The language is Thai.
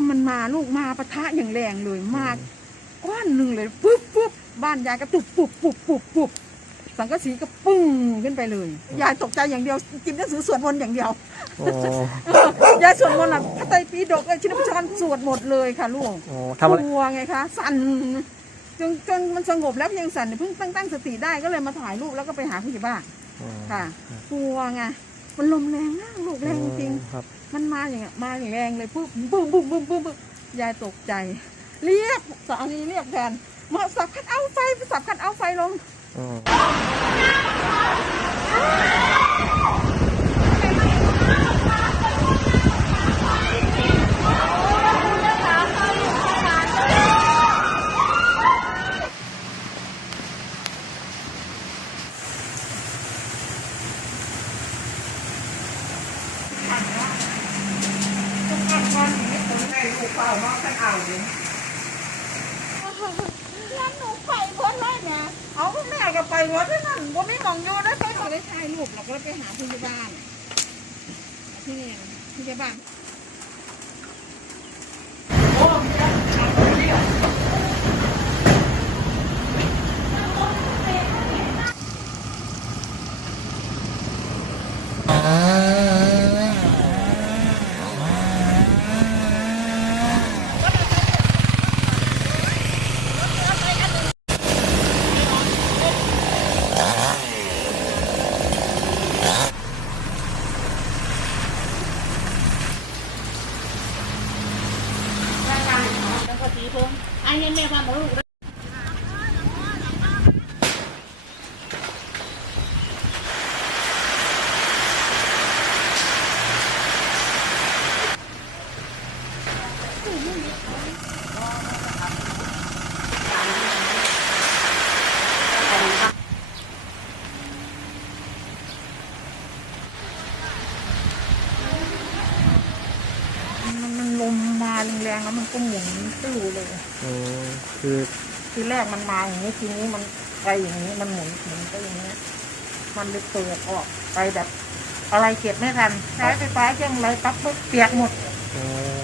มมันมาลูกมาปะทะอย่างแรงเลยมากก้อนหนึ่งเลยปุ๊บปุ๊บบ้านยายก็ตุบปุบปุบปุบปุบสังกะสีก็ปึ้งขึ้นไปเลย ยายตกใจอย่างเดียวจิบหนังสือสวดมนต์อย่างเดียวโอ้ยายสวดมนต์อะพระไตรปิฎกเอ้ยชินบัญชรสวดหมดเลยค่ะลูกโอ้ทำอะไรกลัวไงคะ สั่นจนจนมันสงบแล้วเพียงสั่นเนี่ยเพิ่งตั้งตั้งสติได้ก็เลยมาถ่ายรูปแล้วก็ไปหาผู้ใหญ่บ้านโอ้ค่ะ กลัวไง มันลมแรงมากลูกแรงจริงครับ มันมาอย่างเงี้ยมาอย่างแรงเลยปุ๊บปุ๊บปุ๊บปุ๊บปุ๊บปุ๊บยายตกใจ เรียกสามีเรียกแฟนมาสับคัดเอาไฟสับคัดเอาไฟลง ผูกเป่ามอกกันเอาเลยงั้นหนูไปพ้นไลยเนี่เอาพ่อแม่ก็ไปวัดนั่นว่าไม่มองอยู่นะไปขอได้ชายลูกเราก็ไปหาพี่บ้านที่นี่พี่บ้านวก็ตีเพงไอ้ยังแม่ว่ามาลูก มันมันล มมาแรงๆแล้วมันก็หมุนติ้วเลย อืมคือทีแรกมันมาอย่างนี้ทีนี้มันไปอย่างนี้มันหมุนหมุนไปอย่างนี้มันเลยเปิดออกไปแบบ อะไรเก็บไม่ทันใช้ไฟฟ้าเครื่องอะไรปั๊บปุ๊บเปียกหมด อืม